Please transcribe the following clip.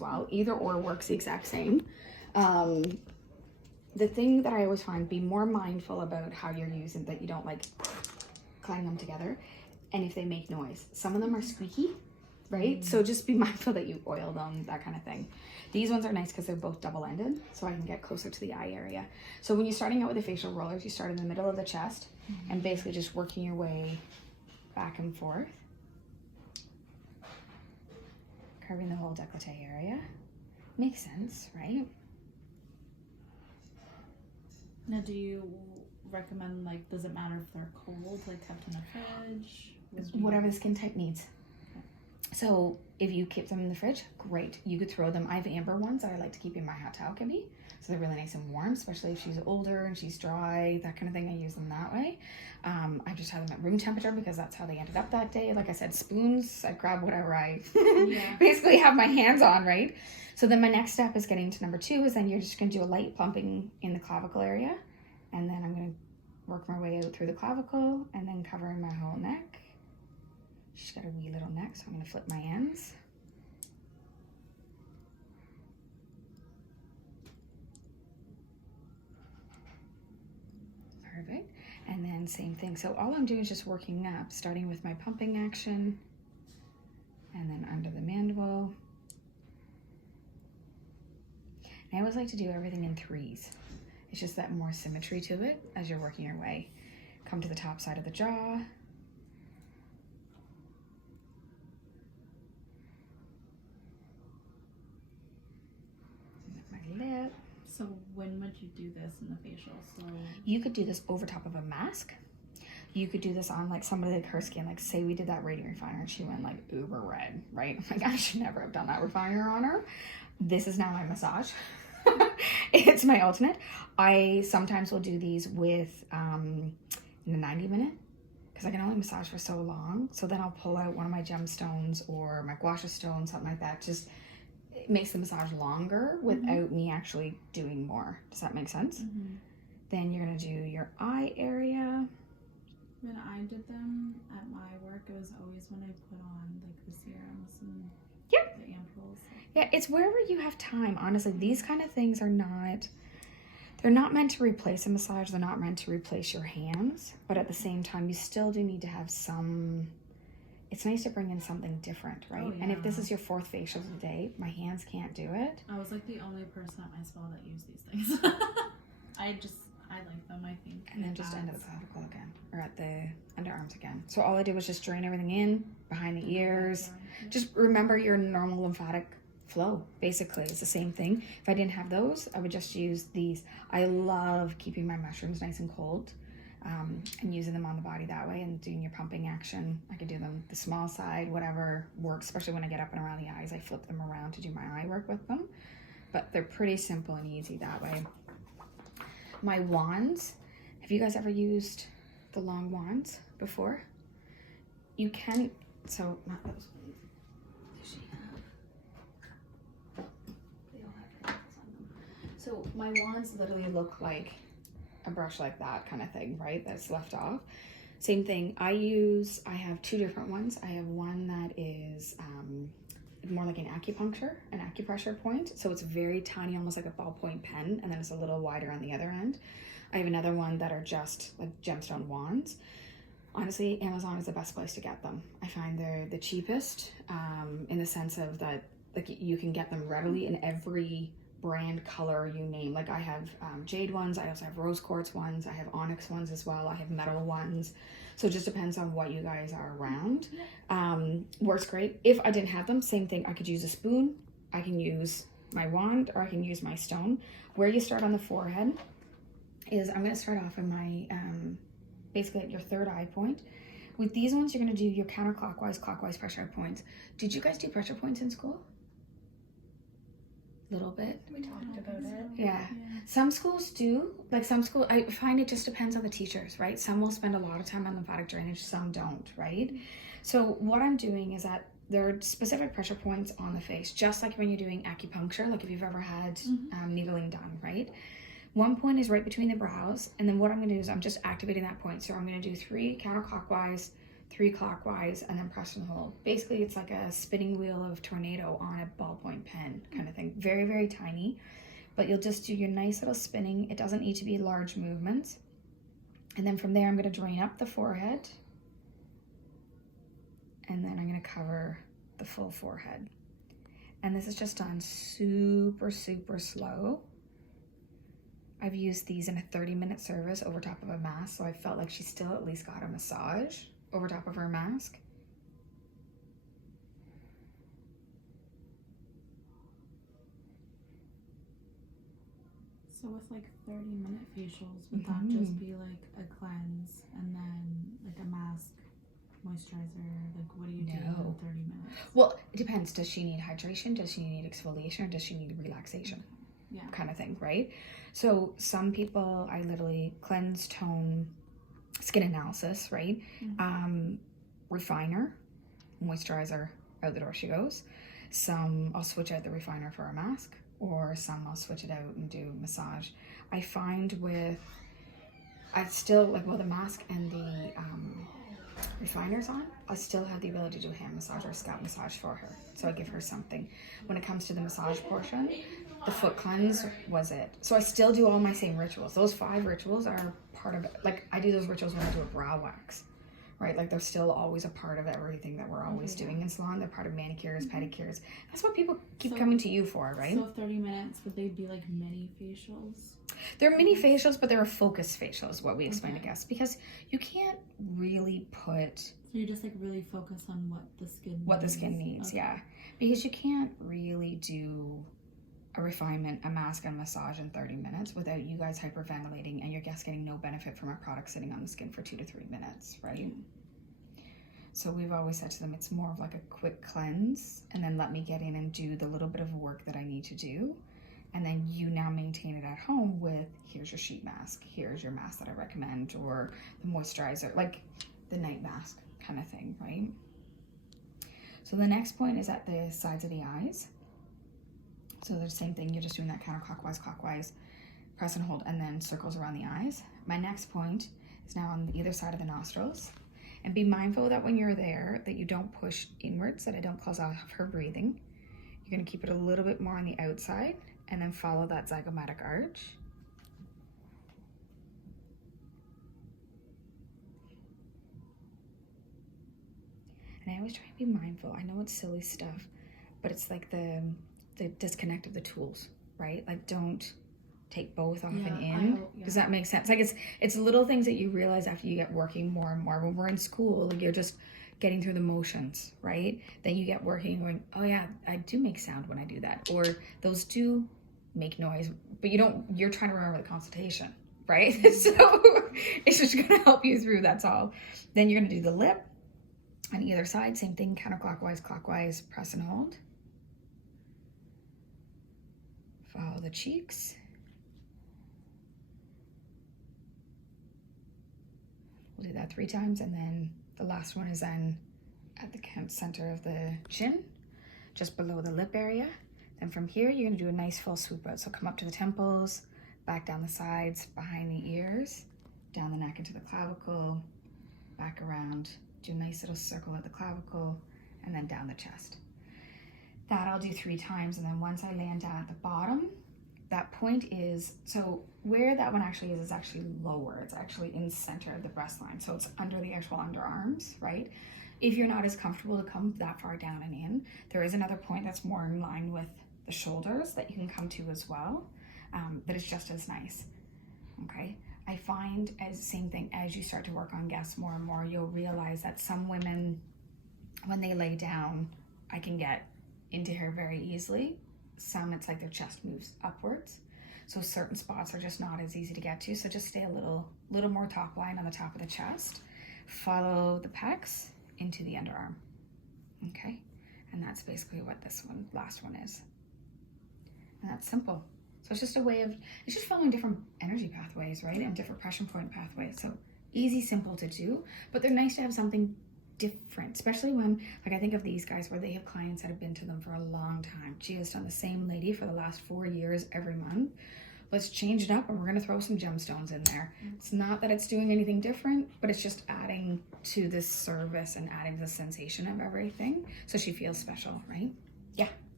well. Either or works the exact same. The thing that I always find, be more mindful about how you're using, that you don't like clang them together, and if they make noise. Some of them are squeaky, right? So just be mindful that you oil them, that kind of thing. These ones are nice because they're both double-ended, so I can get closer to the eye area. So when you're starting out with the facial rollers, you start in the middle of the chest and basically just working your way back and forth, covering the whole décolleté area. Makes sense, right? Now, do you recommend, like, does it matter if they're cold, like kept in the fridge? Whatever the skin type needs. Okay. So if you keep them in the fridge, great. You could throw them. I have amber ones that I like to keep in my hot towel cubby. So they're really nice and warm, especially if she's older and she's dry, that kind of thing. I use them that way. I just have them at room temperature because that's how they ended up that day. Like I said, spoons, I grab whatever I basically have my hands on, right? So then my next step is getting to number 2, is then you're just going to do a light pumping in the clavicle area. And then I'm going to work my way out through the clavicle and then covering my whole neck. She's got a wee little neck, so I'm going to flip my ends. Perfect. And then same thing. So all I'm doing is just working up, starting with my pumping action and then under the mandible. And I always like to do everything in 3s. It's just that more symmetry to it as you're working your way. Come to the top side of the jaw. My lip. So when would you do this in the facial? So you could do this over top of a mask. You could do this on like somebody like her skin, like say we did that radiant refiner and she went like uber red, right? Like I should never have done that refiner on her. This is now my massage. It's my alternate. I sometimes will do these with in the 90 minute because I can only massage for so long. So then I'll pull out one of my gemstones or my gua sha stone, something like that. Just it makes the massage longer without me actually doing more. Does that make sense? Then you're gonna do your eye area. When I did them at my work, it was always when I put on like the serums and the ampoules. Yeah, it's wherever you have time. Honestly, these kind of things are not, they're not meant to replace a massage. They're not meant to replace your hands. But at the same time, you still do need to have some, it's nice to bring in something different, right? Oh, yeah. And if this is your 4th facial of the day, my hands can't do it. I was like the only person at my spa that used these things. I like them, I think. And then just under the clavicle again, or at the underarms again. So all I did was just drain everything in, behind the ears. Just remember your normal lymphatic flow, basically. It's the same thing. If I didn't have those, I would just use these. I love keeping my mushrooms nice and cold and using them on the body that way and doing your pumping action. I could do them the small side, whatever works, especially when I get up and around the eyes. I flip them around to do my eye work with them. But they're pretty simple and easy that way. My wands, have you guys ever used the long wands before? You can, so not those ones. Does she have? They all have handles on them. So my wands literally look like a brush like that kind of thing, right? That's left off. Same thing. I have 2 different ones. I have one that is more like an acupressure point. So it's very tiny, almost like a ballpoint pen, and then it's a little wider on the other end. I have another one that are just like gemstone wands. Honestly, Amazon is the best place to get them. I find they're the cheapest in the sense of that like you can get them readily in every brand, color, you name. Like I have jade ones, I also have rose quartz ones, I have onyx ones as well, I have metal ones. So it just depends on what you guys are around. Works great. If I didn't have them, same thing. I could use a spoon, I can use my wand, or I can use my stone. Where you start on the forehead is I'm going to start off in my, basically at your 3rd eye point. With these ones, you're going to do your counterclockwise, clockwise pressure points. Did you guys do pressure points in school? Little bit. We talked about it. Yeah. Some schools do. Like some school, I find it just depends on the teachers, right? Some will spend a lot of time on lymphatic drainage, some don't, right? So what I'm doing is that there are specific pressure points on the face, just like when you're doing acupuncture, like if you've ever had needling done, right? One point is right between the brows, and then what I'm going to do is I'm just activating that point. So I'm going to do 3 counterclockwise, 3 clockwise, and then press and hold. Basically, it's like a spinning wheel of tornado on a ballpoint pen kind of thing. Very, very tiny, but you'll just do your nice little spinning. It doesn't need to be large movements. And then from there, I'm going to drain up the forehead, and then I'm going to cover the full forehead. And this is just done super, super slow. I've used these in a 30-minute service over top of a mask, so I felt like she still at least got a massage over top of her mask. So with like 30-minute facials, would that just be like a cleanse and then like a mask, moisturizer? Like what do you do in 30 minutes? Well, it depends. Does she need hydration? Does she need exfoliation? Or does she need relaxation? Yeah. Kind of thing, right? So some people, I literally cleanse, tone, skin analysis, right? Refiner, moisturizer, out the door she goes. Some I'll switch out the refiner for a mask, or some I'll switch it out and do massage. I find I still like, well, the mask and the refiners on, I still have the ability to do a hand massage or a scalp massage for her. So I give her something. When it comes to the massage portion, the foot cleanse was it. So I still do all my same rituals. Those 5 rituals are part of it. Like I do those rituals when I do a brow wax, right? Like they're still always a part of everything that we're always doing in salon. They're part of manicures, pedicures. That's what people keep coming to you for, right? So 30 minutes, would they be like mini facials? They're mini facials, but they're a focus facial is what we explain to guests, because you can't really put... So you just like really focus on what the skin needs. What the skin needs, yeah. Because you can't really do a refinement, a mask, and a massage in 30 minutes without you guys hyperventilating and your guests getting no benefit from a product sitting on the skin for 2 to 3 minutes, right? So we've always said to them, it's more of like a quick cleanse, and then let me get in and do the little bit of work that I need to do. And then you now maintain it at home with, here's your sheet mask, here's your mask that I recommend, or the moisturizer, like the night mask kind of thing, right? So the next point is at the sides of the eyes. So the same thing, you're just doing that counterclockwise, clockwise, press and hold, and then circles around the eyes. My next point is now on either side of the nostrils. And be mindful that when you're there, that you don't push inwards, that I don't close off her breathing. You're gonna keep it a little bit more on the outside, and then follow that zygomatic arch. And I always try and be mindful. I know it's silly stuff, but it's like the disconnect of the tools, right? Like don't take both off and in. Does that make sense? Like it's little things that you realize after you get working more and more. When we're in school, like you're just getting through the motions, right? Then you get working and going, oh yeah, I do make sound when I do that. Or those do make noise, but you're trying to remember the consultation, right? So it's just gonna help you through, that's all. Then you're gonna do the lip on either side, same thing, counterclockwise, clockwise, press and hold. Follow the cheeks. We'll do that 3 times, and then the last one is then at the center of the chin, just below the lip area. Then from here, you're gonna do a nice full swoop out. So come up to the temples, back down the sides, behind the ears, down the neck into the clavicle, back around, do a nice little circle at the clavicle, and then down the chest. That I'll do 3 times, and then once I land down at the bottom, that point is, so where that one actually is actually lower. It's actually in the center of the breast line. So it's under the actual underarms, right? If you're not as comfortable to come that far down and in, there is another point that's more in line with the shoulders that you can come to as well, that is just as nice, okay? I find as the same thing, as you start to work on guests more and more, you'll realize that some women, when they lay down, I can get into hair very easily. Some, it's like their chest moves upwards. So certain spots are just not as easy to get to. So just stay a little more top line on the top of the chest. Follow the pecs into the underarm, okay? And that's basically what this last one is. And that's simple. So it's just a way of, it's just following different energy pathways, right? And different pressure point pathways. So easy, simple to do, but they're nice to have something different, especially when, like I think of these guys where they have clients that have been to them for a long time. She has done the same lady for the last 4 years every month. let's change it up and we're going to throw some gemstones in there. It's not that it's doing anything different, but it's just adding to this service and adding to the sensation of everything so she feels special, right? Yeah.